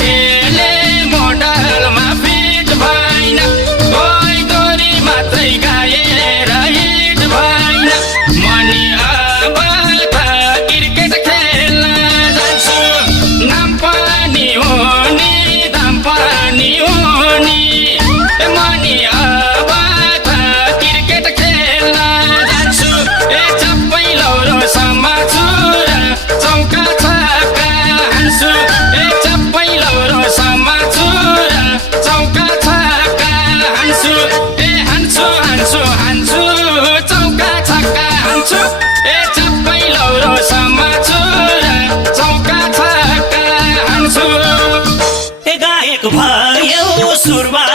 खेले मोडलमा फिट भएन कोही दोरी मात्रै गाएर हिट भएन मनी अब त क्रिकेट खेल्न जान्छु नाम पनि हुने दाम पनि हुने मनी अब त क्रिकेट खेल्न जान्छु चप्पै लौरो समाछु र चौका छक्का हान्छु चप्पै लौरो समाछु र चौका छक्का हान्छु हान्छु हान्छु हान्छु चौका छक्का हान्छु चप्पै लौरो समाछु र चौका छक्का हान्छु गायक भयो सुरमा